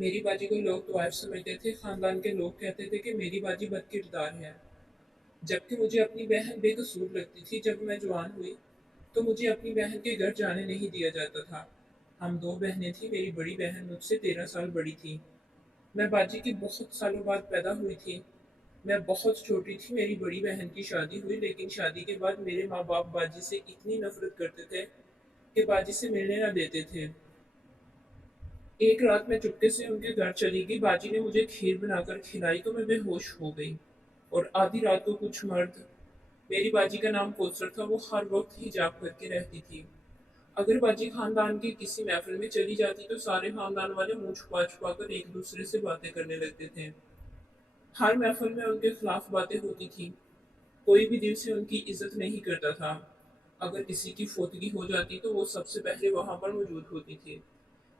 मेरी बाजी को लोग तवाइफ समझते थे। खानदान के लोग कहते थे कि मेरी बाजी बदकिरदार है, जबकि मुझे अपनी बहन बेकसूर लगती थी। जब मैं जवान हुई तो मुझे अपनी बहन के घर जाने नहीं दिया जाता था। हम दो बहनें थीं। मेरी बड़ी बहन मुझसे 13 साल बड़ी थी। मैं बाजी की बहुत सालों बाद पैदा हुई थी। मैं बहुत छोटी थी। मेरी बड़ी बहन की शादी हुई, लेकिन शादी के बाद मेरे माँ बाप बाजी से इतनी नफरत करते थे कि बाजी से मिलने न देते थे। एक रात मैं चुपके से उनके घर चली गई। बाजी ने मुझे खीर बनाकर खिलाई तो मैं बेहोश हो गई। और आधी रात को कुछ मर्द, मेरी बाजी का नाम कोसर था, वो हर वक्त हिजाब करके रहती थी। अगर बाजी खानदान की किसी महफिल में चली जाती तो सारे खानदान वाले मुंह छुपा छुपा कर एक दूसरे से बातें करने लगते थे। हर महफिल में उनके खिलाफ बातें होती थी। कोई भी दिल से उनकी इज्जत नहीं करता था। अगर किसी की फोतगी हो जाती तो वो सबसे पहले वहां पर मौजूद होती थी।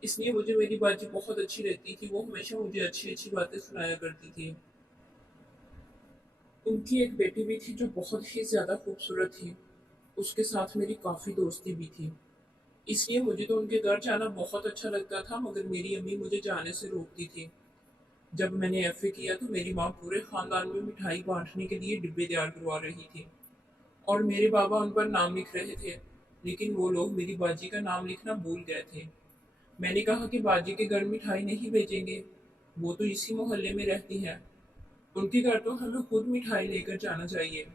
इसलिए मुझे मेरी बाजी बहुत अच्छी लगती थी। वो हमेशा मुझे अच्छी अच्छी बातें सुनाया करती थी। उनकी एक बेटी भी थी जो बहुत ही ज्यादा खूबसूरत थी। उसके साथ मेरी काफी दोस्ती भी थी। इसलिए मुझे तो उनके घर जाना बहुत अच्छा लगता था, मगर मेरी अम्मी मुझे जाने से रोकती थी। जब मैंने एफए किया तो मेरी माँ पूरे खानदान में मिठाई बांटने के लिए डिब्बे तैयार करवा रही थी और मेरे बाबा उन पर नाम लिख रहे थे, लेकिन वो लोग मेरी बाजी का नाम लिखना भूल गए थे। मैंने कहा कि बाजी के घर मिठाई नहीं भेजेंगे, वो तो इसी मोहल्ले में रहती है। उनके घर तो हमें खुद मिठाई लेकर जाना चाहिए।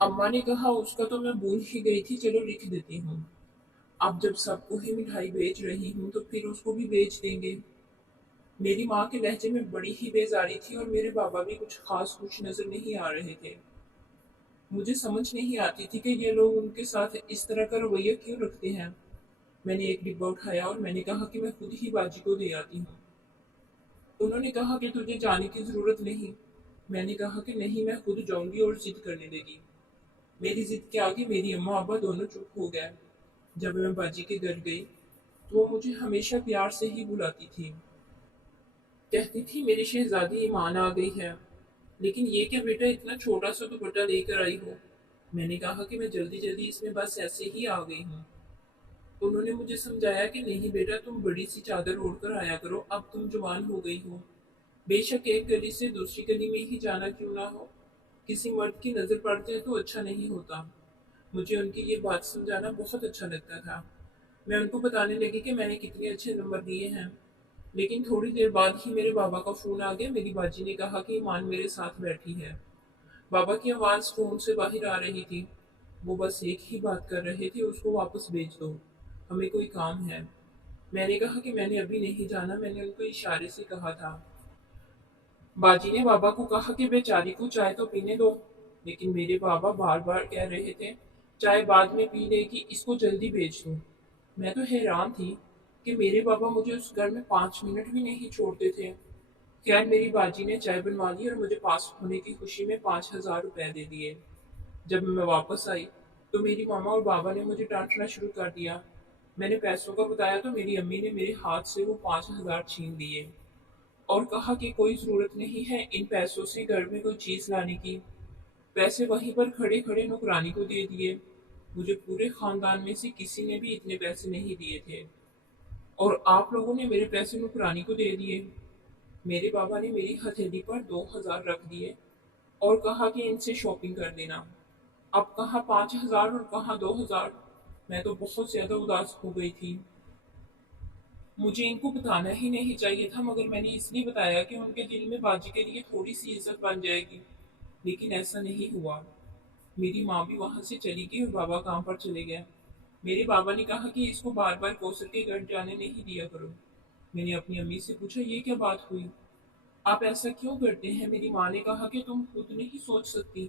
अम्मा ने कहा उसका तो मैं भूल ही गई थी, चलो लिख देती हूँ। अब जब सबको ही मिठाई बेच रही हूँ तो फिर उसको भी बेच देंगे। मेरी माँ के लहजे में बड़ी ही बेजारी थी और मेरे बाबा भी कुछ खास कुछ नजर नहीं आ रहे थे। मुझे समझ नहीं आती थी कि ये लोग उनके साथ इस तरह का रवैया क्यों रखते हैं। मैंने एक डिब्बा उठाया और मैंने कहा कि मैं खुद ही बाजी को दे आती हूँ। उन्होंने कहा कि तुझे जाने की जरूरत नहीं। मैंने कहा कि नहीं, मैं खुद जाऊंगी और जिद करने लगी। मेरी जिद के आगे मेरी अम्मा अब्बा दोनों चुप हो गए। जब मैं बाजी के घर गई तो वो मुझे हमेशा प्यार से ही बुलाती थी। कहती थी मेरी शहजादी ईमान आ गई है। लेकिन ये क्या बेटा, इतना छोटा सा दुपट्टा लेकर आई हो। मैंने कहा कि मैं जल्दी जल्दी इसमें बस ऐसे ही आ गई हूँ। उन्होंने मुझे समझाया कि नहीं बेटा, तुम बड़ी सी चादर ओढ़कर आया करो, अब तुम जवान हो गई हो। बेशक एक गली से दूसरी गली में ही जाना क्यों ना हो, किसी मर्द की नजर पड़ जाए तो अच्छा नहीं होता। मुझे उनकी ये बात समझाना बहुत अच्छा लगता था। मैं उनको बताने लगी कि मैंने कितने अच्छे नंबर दिए हैं। लेकिन थोड़ी देर बाद ही मेरे बाबा का फोन आ गया। मेरी बाजी ने कहा कि ईमान मेरे साथ बैठी है। बाबा की आवाज फोन से बाहर आ रही थी। वो बस एक ही बात कर रहे थे, उसको वापस भेज दो, हमें कोई काम है। मैंने कहा कि मैंने अभी नहीं जाना, मैंने उनको इशारे से कहा था। बाजी ने बाबा को कहा कि बेचारी को चाय तो पीने दो, लेकिन मेरे बाबा बार बार कह रहे थे चाय बाद में पी लेगी, इसको जल्दी भेज दो। मैं तो हैरान थी कि मेरे बाबा मुझे उस घर में 5 मिनट भी नहीं छोड़ते थे। खैर मेरी बाजी ने चाय बनवा ली और मुझे पास होने की खुशी में 5,000 रुपए दे दिए। जब मैं वापस आई तो मेरी मामा और बाबा ने मुझे डांटना शुरू कर दिया। मैंने पैसों का बताया तो मेरी अम्मी ने मेरे हाथ से वो 5,000 छीन लिए और कहा कि कोई जरूरत नहीं है इन पैसों से घर में कोई चीज लाने की। पैसे वहीं पर खड़े खड़े नौकरानी को दे दिए। मुझे पूरे खानदान में से किसी ने भी इतने पैसे नहीं दिए थे और आप लोगों ने मेरे पैसे नौकरानी को दे दिए। मेरे बाबा ने मेरी हथेली पर 2,000 रख दिए और कहा कि इनसे शॉपिंग कर देना। अब कहाँ 5,000 और कहाँ 2,000। मैं तो बहुत ज्यादा उदास हो गई थी। मुझे इनको बताना ही नहीं चाहिए था, मगर मैंने इसलिए बताया कि उनके दिल में बाजी के लिए थोड़ी सी इज्जत बन जाएगी। लेकिन ऐसा नहीं हुआ। मेरी माँ भी वहां से चली गई और बाबा काम पर चले गए। मेरे बाबा ने कहा कि इसको बार बार कौसर के घर जाने नहीं दिया करो। मैंने अपनी अम्मी से पूछा ये क्या बात हुई, आप ऐसा क्यों करते हैं। मेरी माँ ने कहा कि तुम खुद नहीं सोच सकती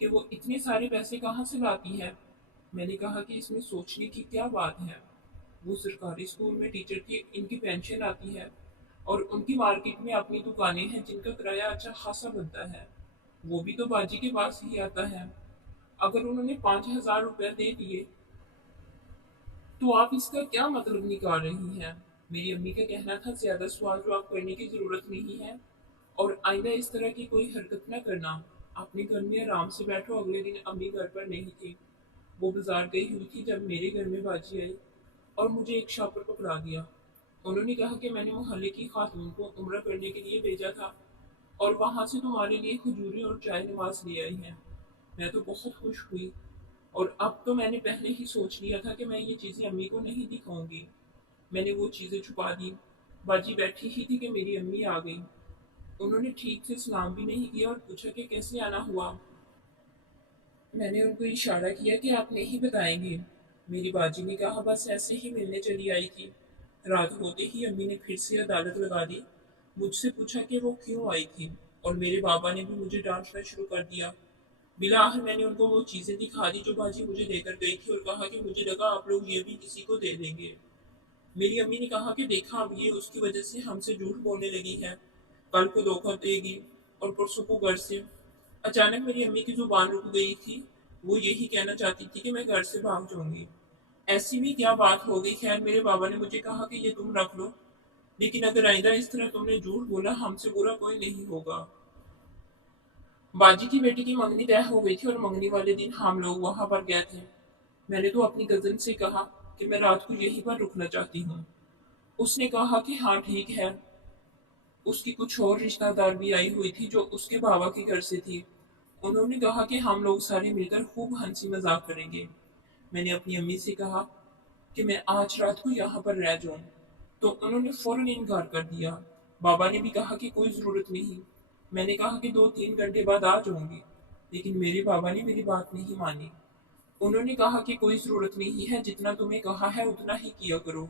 कि वो इतने सारे पैसे कहाँ से लाती है। मैंने कहा कि इसमें सोचने की क्या बात है। वो सरकारी स्कूल में टीचर की इनकी पेंशन आती है और उनकी मार्केट में अपनी दुकानें हैं जिनका किराया अच्छा खासा बनता है। वो भी तो बाजी के पास ही आता है। अगर उन्होंने 5,000 रुपए दे दिए तो आप इसका क्या मतलब निकाल रही हैं। मेरी अम्मी का कहना था ज्यादा सवाल जवाब करने की जरूरत नहीं है और आइंदा इस तरह की कोई हरकत न करना। अपने घर में आराम से बैठो। अगले दिन अम्मी घर पर नहीं थी, वो बाजार गई हुई थी। जब मेरे घर में बाजी आई और मुझे एक शॉपर पकड़ा दिया। उन्होंने कहा कि मैंने मोहल्ले की खातून को उम्रा करने के लिए भेजा था और वहां से तुम्हारे लिए खजूरें और चाय नमाज ले आई हैं। मैं तो बहुत खुश हुई और अब तो मैंने पहले ही सोच लिया था कि मैं ये चीज़ें अम्मी को नहीं दिखाऊंगी। मैंने वो चीज़ें छुपा दी। बाजी बैठी ही थी कि मेरी अम्मी आ गई। उन्होंने ठीक से सलाम भी नहीं किया और पूछा कि कैसे आना हुआ। मैंने उनको इशारा किया कि आप नहीं बताएंगे। मेरी बाजी ने कहा बस ऐसे ही मिलने चली आई थी। रात होते ही अम्मी ने फिर से अदालत लगा दी। मुझसे पूछा कि वो क्यों आई थी और मेरे बाबा ने भी मुझे डांटना शुरू कर दिया। बिला आखिर मैंने उनको वो चीज़ें दिखा दी जो बाजी मुझे देकर गई थी और कहा कि मुझे लगा आप लोग ये भी किसी को दे देंगे। मेरी अम्मी ने कहा कि देखा अब ये उसकी वजह से हमसे झूठ बोलने लगी है। कल को धोखा देगी और परसों को घर से। अचानक मेरी अम्मी की जुबान रुक गई थी। वो यही कहना चाहती थी कि मैं घर से भाग जाऊंगी। ऐसी भी क्या बात हो गई। खैर मेरे बाबा ने मुझे कहा कि ये तुम रख लो, लेकिन अगर आइंदा इस तरह तुमने झूठ बोला हमसे बुरा कोई नहीं होगा। बाजी की बेटी की मंगनी तय हो गई थी और मंगनी वाले दिन हम लोग वहां पर गए थे। मैंने तो अपनी कजिन से कहा कि मैं रात को यहीं पर रुकना चाहती हूँ। उसने कहा कि हाँ ठीक है। उसकी कुछ और रिश्तेदार भी आई हुई थी जो उसके बाबा के घर से थी। उन्होंने कहा कि हम लोग सारे मिलकर खूब हंसी मजाक करेंगे। मैंने अपनी अम्मी से कहा कि मैं आज रात को यहाँ पर रह जाऊं, तो उन्होंने फौरन इनकार कर दिया। बाबा ने भी कहा कि कोई ज़रूरत नहीं। मैंने कहा कि 2-3 घंटे बाद आ जाऊंगी, लेकिन मेरे बाबा ने मेरी बात नहीं मानी। उन्होंने कहा कि कोई ज़रूरत नहीं है, जितना तुम्हें कहा है उतना ही किया करो।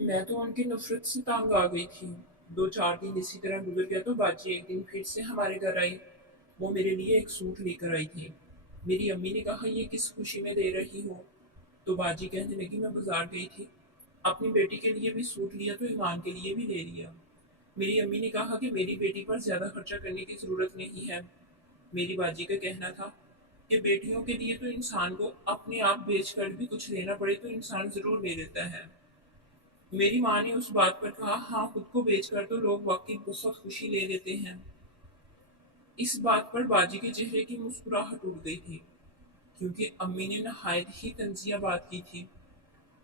मैं तो उनकी नफरत से तंग आ गई थी। 2-4 दिन इसी तरह गुजर गया तो बाजी एक दिन फिर से हमारे घर आई। वो मेरे लिए एक सूट लेकर आई थी। मेरी अम्मी ने कहा ये किस खुशी में दे रही हो। तो बाजी कहने लगी मैं बाजार गई थी, अपनी बेटी के लिए भी सूट लिया तो ईमान के लिए भी ले लिया। मेरी अम्मी ने कहा कि मेरी बेटी पर ज्यादा खर्चा करने की जरूरत नहीं है। मेरी बाजी का कहना था कि बेटियों के लिए तो इंसान को अपने आप बेच कर भी कुछ लेना पड़े तो इंसान जरूर ले लेता है। मेरी माँ ने उस बात पर कहा हाँ खुद को बेचकर तो लोग वाकई बहुत खुशी ले लेते हैं। इस बात पर बाजी के चेहरे की मुस्कुराहट उड़ गई थी, क्योंकि अम्मी ने नहायत ही तंजिया बात की थी।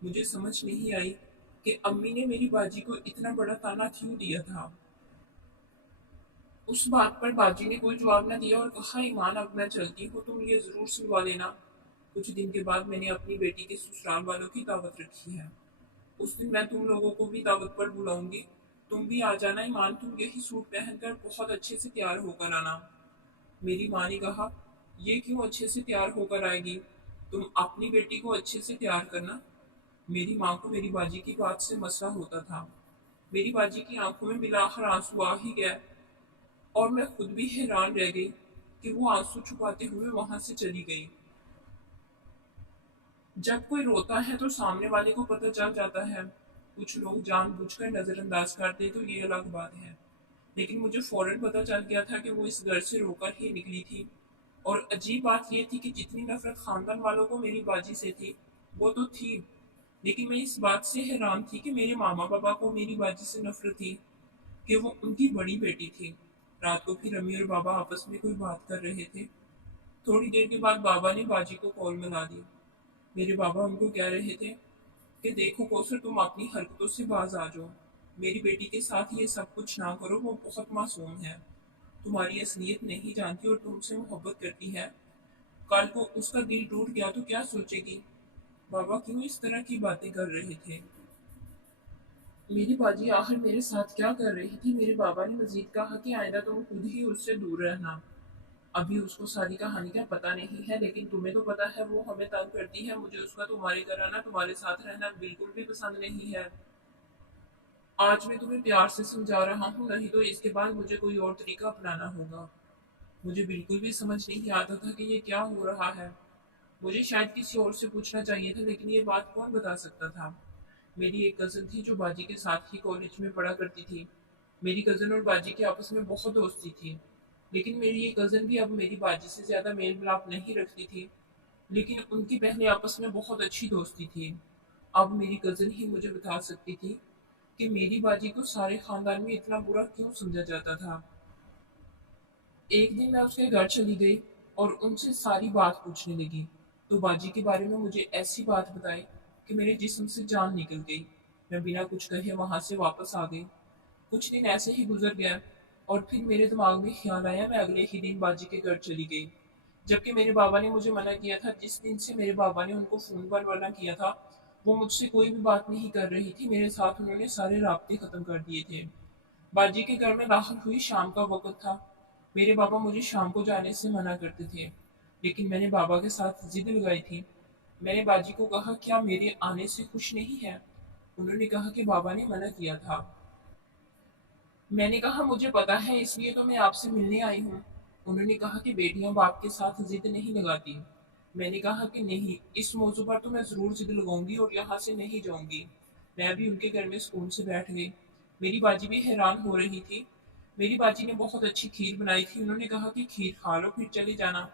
मुझे समझ नहीं आई कि अम्मी ने मेरी बाजी को इतना बड़ा ताना क्यों दिया था। उस बात पर बाजी ने कोई जवाब न दिया और कहा ईमान अब मैं चलती हूँ, तुम ये जरूर सुनवा लेना। कुछ दिन के बाद मैंने अपनी बेटी के ससुराल वालों की दावत रखी है। उस दिन मैं तुम लोगों को भी दावत पर बुलाऊंगी। तुम भी आ जाना। ईमान तुम यही सूट पहनकर बहुत अच्छे से तैयार होकर आना। मेरी माँ ने कहा ये क्यों अच्छे से तैयार होकर आएगी, तुम अपनी बेटी को अच्छे से तैयार करना। मेरी माँ को मेरी बाजी की बात से मसला होता था। मेरी बाजी की आंखों में मिलाकर आंसू आ ही गया और मैं खुद भी हैरान रह गई कि वो आंसू छुपाते हुए वहां से चली गई। जब कोई रोता है तो सामने वाले को पता चल जाता है। कुछ लोग जानबूझकर नजरअंदाज करते तो ये अलग बात है, लेकिन मुझे फौरन पता चल गया था कि वो इस घर से रोकर ही निकली थी। और अजीब बात यह थी कि जितनी नफरत खानदान वालों को मेरी बाजी से थी वो तो थी, लेकिन मैं इस बात से हैरान थी कि मेरे मामा पापा को मेरी बाजी से नफरत थी कि वो उनकी बड़ी बेटी थी। रात को फिर अम्मी और बाबा आपस में कोई बात कर रहे थे। थोड़ी देर के बाद बाबा ने बाजी को कॉल मिला दी। मेरे बाबा उनको कह रहे थे कि देखो कौसर तुम अपनी हरकतों से बाज आ जाओ। मेरी बेटी के साथ ये सब कुछ ना करो, वो बहुत मासूम है, तुम्हारी असलियत नहीं जानती और तुमसे मोहब्बत करती है। कल को उसका दिल टूट गया तो क्या सोचेगी। बाबा क्यों इस तरह की बातें कर रहे थे। मेरी बाजी आखिर मेरे साथ क्या कर रही थी। मेरे बाबा ने मजीद कहा कि आइंदा तुम खुद ही उससे दूर रहना। अभी उसको सारी कहानी का पता नहीं है, लेकिन तुम्हें तो पता है वो हमें तंग करती है। मुझे उसका तुम्हारे घर आना, तुम्हारे साथ रहना बिल्कुल भी पसंद नहीं है। आज मैं तुम्हें प्यार से समझा रहा हूँ, नहीं तो इसके बाद मुझे कोई और तरीका अपनाना होगा। मुझे बिल्कुल भी समझ नहीं आता था कि ये क्या हो रहा है। मुझे शायद किसी और से पूछना चाहिए था, लेकिन ये बात कौन बता सकता था। मेरी एक कज़न थी जो बाजी के साथ ही कॉलेज में पढ़ा करती थी। मेरी कज़न और बाजी के आपस में बहुत दोस्ती थी, लेकिन मेरी ये कज़न भी अब मेरी बाजी से ज़्यादा मेल मिलाप नहीं रखती थी। लेकिन उनकी पहले आपस में बहुत अच्छी दोस्ती थी। अब मेरी कज़न ही मुझे बता सकती थी कि मेरी बाजी को सारे खानदान में इतना बुरा क्यों समझा जाता था। एक दिन मैं उसके घर चली गई और उनसे सारी बात पूछने लगी। तो बाजी के बारे में मुझे ऐसी बात बताई कि मेरे जिस्म से जान निकल गई। मैं बिना कुछ कहे वहां से वापस आ गई। कुछ दिन ऐसे ही गुजर गया और फिर मेरे दिमाग में ख्याल आया, मैं अगले ही दिन बाजी के घर चली गई। जबकि मेरे बाबा ने मुझे मना किया था। जिस दिन से मेरे बाबा ने उनको फ़ोन पर मना किया था, वो मुझसे कोई भी बात नहीं कर रही थी। मेरे साथ उन्होंने सारे राब्ते ख़त्म कर दिए थे। बाजी के घर में राहत हुई, शाम का वक़्त था। मेरे बाबा मुझे शाम को जाने से मना करते थे, लेकिन मैंने बाबा के साथ ज़िद लगाई थी। मैंने बाजी को कहा, क्या मेरे आने से खुश नहीं है? उन्होंने कहा कि बाबा ने मना किया था। मैंने कहा, मुझे पता है, इसलिए तो मैं आपसे मिलने आई हूँ। उन्होंने कहा कि बेटियां बाप के साथ जिद नहीं लगाती। मैंने कहा कि नहीं, इस मौजू पर तो मैं ज़रूर जिद लगाऊंगी और यहाँ से नहीं जाऊंगी। मैं भी उनके घर में सुकून से बैठ गई। मेरी बाजी भी हैरान हो रही थी। मेरी बाजी ने बहुत अच्छी खीर बनाई थी। उन्होंने कहा कि खीर खा लो फिर चले जाना।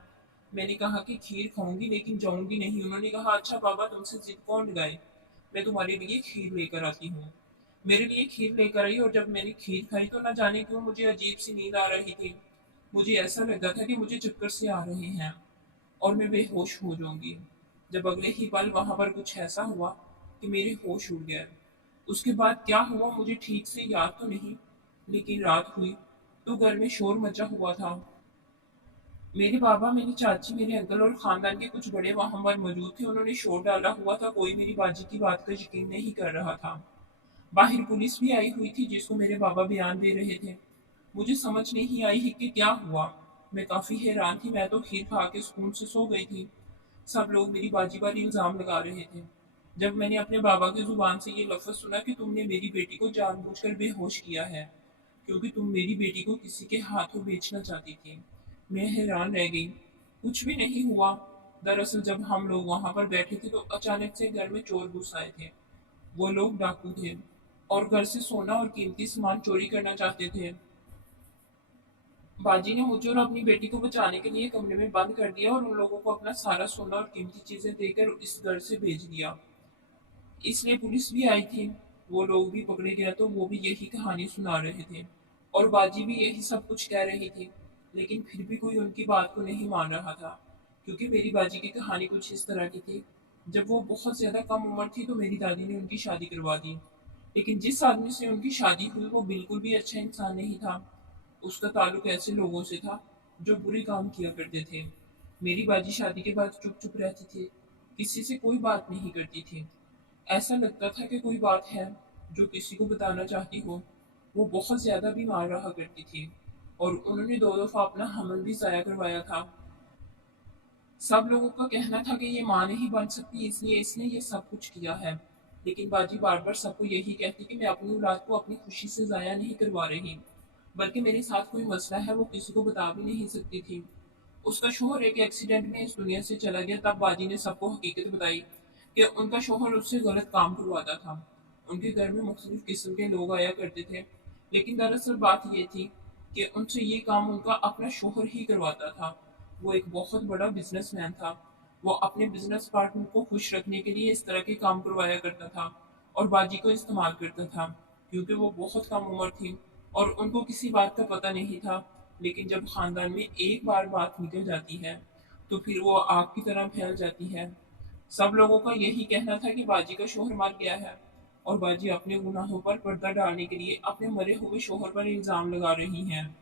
मैंने कहा कि खीर खाऊंगी लेकिन जाऊंगी नहीं। उन्होंने कहा, अच्छा बाबा, तुमसे जिद कौन लगाए, मैं तुम्हारे लिए खीर लेकर आती हूँ। मेरे लिए खीर लेकर आई और जब मैंने खीर खाई तो ना जाने क्यों मुझे अजीब सी नींद आ रही थी। मुझे ऐसा लगा था कि मुझे चक्कर से आ रहे हैं और मैं बेहोश हो जाऊंगी। जब अगले ही पल वहां पर कुछ ऐसा हुआ कि मेरे होश उड़ गए। उसके बाद क्या हुआ मुझे ठीक से याद तो नहीं, लेकिन रात हुई तो घर में शोर मचा हुआ था। मेरे बाबा, मेरी चाची, मेरे अंकल और खानदान के कुछ बड़े वहां पर मौजूद थे। उन्होंने शोर डाला हुआ था। कोई मेरी बाजी की बात का यकीन नहीं कर रहा था। बाहर पुलिस भी आई हुई थी जिसको मेरे बाबा बयान दे रहे थे। मुझे समझ नहीं आई कि क्या हुआ। मैं काफी हैरान थी। मैं तो खीर खा के सुकून से सो गई थी। सब लोग मेरी बाजी पर इल्जाम लगा रहे थे। जब मैंने अपने बाबा की जुबान से ये लफ्ज सुना कि तुमने मेरी बेटी को जानबूझकर बेहोश किया है क्योंकि तुम मेरी बेटी को किसी के हाथों बेचना चाहती थी, मैं हैरान रह गई। कुछ भी नहीं हुआ। दरअसल जब हम लोग वहां पर बैठे थे तो अचानक से घर में चोर घुस आए थे। वो लोग डाकू थे और घर से सोना और कीमती सामान चोरी करना चाहते थे। बाजी ने मुझे और अपनी बेटी को बचाने के लिए कमरे में बंद कर दिया और उन लोगों को अपना सारा सोना और कीमती चीजें देकर इस घर से भेज दिया। इसलिए पुलिस भी आई थी। वो लोग भी पकड़े गए तो वो भी यही कहानी सुना रहे थे और बाजी भी यही सब कुछ कह रही थी। लेकिन फिर भी कोई उनकी बात को नहीं मान रहा था क्योंकि मेरी बाजी की कहानी कुछ इस तरह की थी। जब वो बहुत ज्यादा कम उम्र थी तो मेरी दादी ने उनकी शादी करवा दी। लेकिन जिस आदमी से उनकी शादी हुई वो बिल्कुल भी अच्छा इंसान नहीं था। उसका ताल्लुक ऐसे लोगों से था जो बुरे काम किया करते थे। मेरी बाजी शादी के बाद चुप चुप रहती थी, किसी से कोई बात नहीं करती थी। ऐसा लगता था कि कोई बात है जो किसी को बताना चाहती हो। वो बहुत ज्यादा बीमार रहा करती थी और उन्होंने दो दफा अपना हमल भी जाया करवाया था। सब लोगों का कहना था कि ये माँ नहीं बन सकती इसलिए इसने ये सब कुछ किया है। लेकिन बाजी बार बार सबको यही कहती कि मैं अपनी औलाद को अपनी खुशी से जाया नहीं करवा रही, बल्कि मेरे साथ कोई मसला है वो किसी को बता भी नहीं सकती थी। उसका शोहर एक एक्सीडेंट में इस दुनिया से चला गया। तब बाजी ने सबको हकीकत बताई कि उनका शोहर उससे गलत काम करवाता था। उनके घर में मुख्तलिफ किस्म के लोग आया करते थे, लेकिन दरअसल बात यह थी कि उनसे ये काम उनका अपना शोहर ही करवाता था। वो एक बहुत बड़ा बिजनेसमैन था। वो अपने बिजनेस पार्टनर को खुश रखने के लिए इस तरह के काम करवाया करता था और बाजी को इस्तेमाल करता था क्योंकि वो बहुत कम उम्र थी और उनको किसी बात का पता नहीं था। लेकिन जब खानदान में एक बार बात निकल जाती है तो फिर वो आग की तरह फैल जाती है। सब लोगों का यही कहना था कि बाजी का शोहर मर गया है और बाजी अपने गुनाहों पर पर्दा डालने के लिए अपने मरे हुए शोहर पर इल्जाम लगा रही हैं,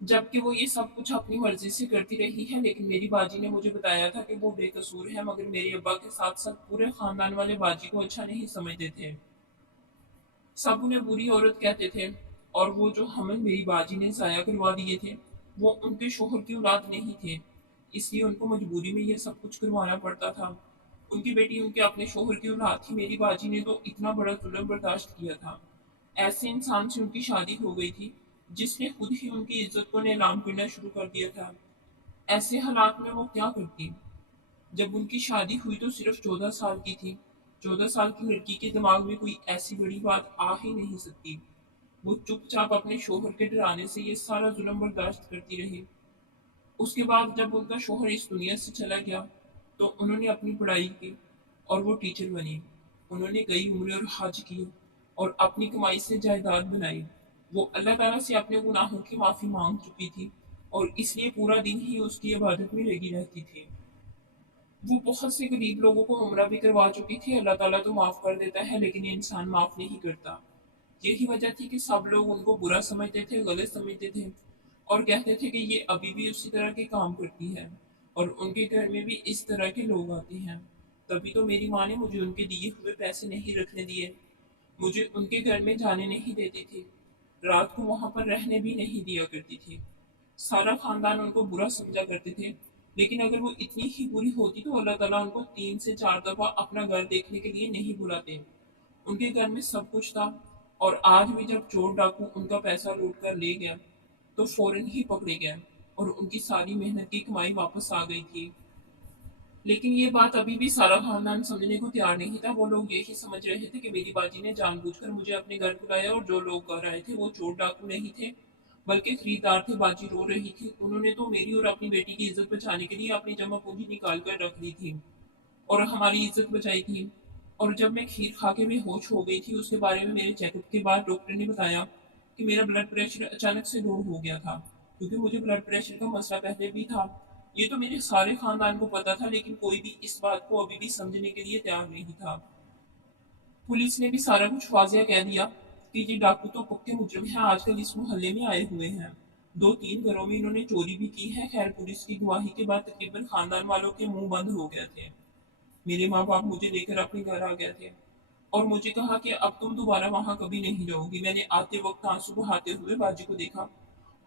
जबकि वो ये सब कुछ अपनी मर्जी से करती रही है। लेकिन मेरी बाजी ने मुझे बताया था कि वो बेकसूर है, मगर मेरे अब्बा के साथ साथ पूरे खानदान वाले बाजी को अच्छा नहीं समझते थे। सब उन्हें बुरी औरत कहते थे और वो जो हमल मेरी बाजी ने जाया करवा दिए थे वो उनके शोहर की औलाद नहीं थे, इसलिए उनको मजबूरी में ये सब कुछ करवाना पड़ता था। उनकी बेटी उनके अपने शोहर की औलाद थी। मेरी बाजी ने तो इतना बड़ा जुल्म बर्दाश्त किया था। ऐसे इंसान से उनकी शादी हो गई थी जिसने खुद ही उनकी इज्जत को नीलाम करना शुरू कर दिया था। ऐसे हालात में वो क्या करती? जब उनकी शादी हुई तो सिर्फ 14 साल की थी। 14 साल की लड़की के दिमाग में कोई ऐसी बड़ी बात आ ही नहीं सकती। वो चुपचाप अपने शोहर के डराने से ये सारा जुल्म बर्दाश्त करती रही। उसके बाद जब उनका शोहर इस दुनिया से चला गया तो उन्होंने अपनी पढ़ाई की और वो टीचर बनी। उन्होंने कई उम्र और हज की और अपनी कमाई से जायदाद बनाई। वो अल्लाह ताला से अपने गुनाहों की माफ़ी मांग चुकी थी और इसलिए पूरा दिन ही उसकी इबादत में लगी रहती थी। वो बहुत से गरीब लोगों को उम्रा भी करवा चुकी थी। अल्लाह ताला तो माफ कर देता है, लेकिन ये इंसान माफ नहीं करता। यही वजह थी कि सब लोग उनको बुरा समझते थे, गलत समझते थे, और कहते थे कि ये अभी भी उसी तरह के काम करती है, और उनके घर में भी इस तरह के लोग आते हैं। तभी तो मेरी माँ ने मुझे उनके दिए हुए पैसे नहीं रखने दिए, मुझे उनके घर में जाने नहीं देती थी, रात को वहां पर रहने भी नहीं दिया करती थी। सारा खानदान उनको बुरा समझा करते थे, लेकिन अगर वो इतनी ही बुरी होती तो अल्लाह ताला उनको 3 से 4 दफा अपना घर देखने के लिए नहीं बुलाते। उनके घर में सब कुछ था, और आज भी जब चोर डाकू उनका पैसा लूट कर ले गया तो फौरन ही पकड़े गए, और उनकी सारी मेहनत की कमाई वापस आ गई थी। लेकिन ये बात अभी भी सारा खानदान समझने को तैयार नहीं था। वो लोग यही समझ रहे थे कि मेरी बाजी ने जानबूझकर मुझे अपने घर बुलाया, और जो लोग घर आए थे वो चोर डाकू नहीं थे, बल्कि खरीदार थे। बाजी रो रही थी। उन्होंने तो मेरी और अपनी बेटी की इज्जत बचाने के लिए अपनी जमा पूंजी निकाल कर रख दी थी, और हमारी इज्जत बचाई थी। और जब मैं खीर खा के भी होश हो गई थी, उसके बारे में मेरे चेकअप के बाद डॉक्टर ने बताया कि मेरा ब्लड प्रेशर अचानक से लो हो गया था, क्योंकि मुझे ब्लड प्रेशर का मसला पहले भी था। ये तो मेरे सारे खानदान को पता था, लेकिन कोई भी इस बात को अभी भी समझने के लिए तैयार नहीं था। पुलिस ने भी सारा कुछ वाजिया कह दिया कि ये डाकू तो पक्के मुजरिम हैं, आजकल इस मोहल्ले में आए हुए हैं। 2-3 घरों में इन्होंने चोरी भी की है। खैर, पुलिस की गवाही के बाद तकरीबन खानदान वालों के मुंह बंद हो गए थे। मेरे माँ बाप मुझे लेकर अपने घर आ गए थे, और मुझे कहा कि अब तुम दोबारा वहां कभी नहीं जाओगी। मैंने आते वक्त आंसू बहाते हुए बाजी को देखा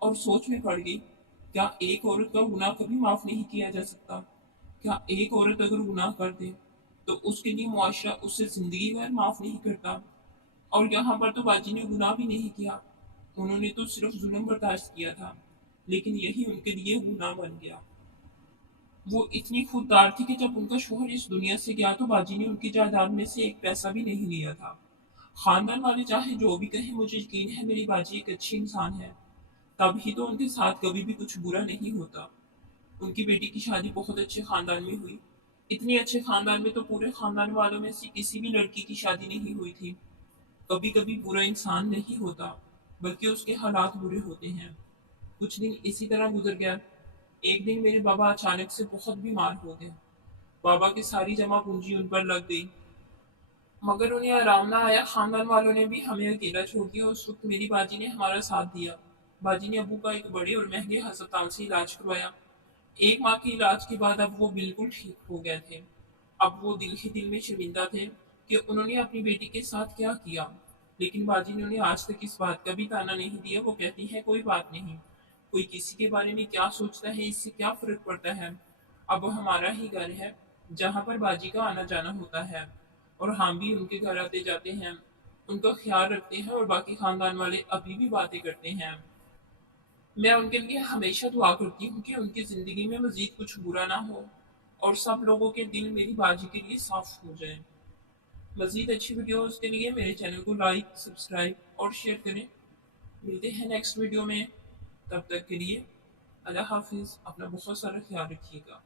और सोच में पड़ गई, क्या एक औरत का गुनाह कभी माफ नहीं किया जा सकता? क्या एक औरत अगर गुनाह कर दे तो उसके लिए मुआशरा उससे जिंदगी भर माफ नहीं करता? और यहाँ पर तो बाजी ने गुनाह भी नहीं किया, उन्होंने तो सिर्फ जुल्म बर्दाश्त किया था, लेकिन यही उनके लिए गुनाह बन गया। वो इतनी खुददार थी कि जब उनका शोहर इस दुनिया से गया तो बाजी ने उनकी जायदाद में से एक पैसा भी नहीं लिया था। खानदान वाले चाहे जो भी कहें, मुझे यकीन है मेरी बाजी एक अच्छी इंसान है, तभी तो उनके साथ कभी भी कुछ बुरा नहीं होता। उनकी बेटी की शादी बहुत अच्छे खानदान में हुई। इतने अच्छे खानदान में तो पूरे खानदान वालों में से किसी भी लड़की की शादी नहीं हुई थी। कभी कभी बुरा इंसान नहीं होता, बल्कि उसके हालात बुरे होते हैं। कुछ दिन इसी तरह गुजर गया। एक दिन मेरे बाबा अचानक से बहुत बीमार हो गए। बाबा की सारी जमा पूंजी उन पर लग गई, मगर उन्हें आराम ना आया। खानदान वालों ने भी हमें अकेला छोड़ दिया। उस वक्त मेरी बाजी ने हमारा साथ दिया। बाजी ने अबू का एक बड़े और महंगे अस्पताल से इलाज करवाया। 1 माह के इलाज के बाद अब वो बिल्कुल ठीक हो गए थे। अब वो दिल ही दिल में शर्मिंदा थे कि उन्होंने अपनी बेटी के साथ क्या किया, लेकिन बाजी ने उन्हें आज तक इस बात का भी ताना नहीं दिया। वो कहती है, कोई बात नहीं, कोई किसी के बारे में क्या सोचता है, इससे क्या फर्क पड़ता है। अब हमारा ही घर है जहाँ पर बाजी का आना जाना होता है, और हम भी उनके घर आते जाते हैं, उनका ख्याल रखते हैं, और बाकी खानदान वाले अभी भी बातें करते हैं। मैं उनके लिए हमेशा दुआ करती हूँ कि उनकी ज़िंदगी में मज़ीद कुछ बुरा ना हो, और सब लोगों के दिल मेरी बाजी के लिए साफ हो जाएं। मज़ीद अच्छी वीडियोज़ के लिए मेरे चैनल को लाइक, सब्सक्राइब और शेयर करें। मिलते हैं नेक्स्ट वीडियो में। तब तक के लिए अल्लाह हाफिज़। अपना बहुत सारा ख्याल रखिएगा।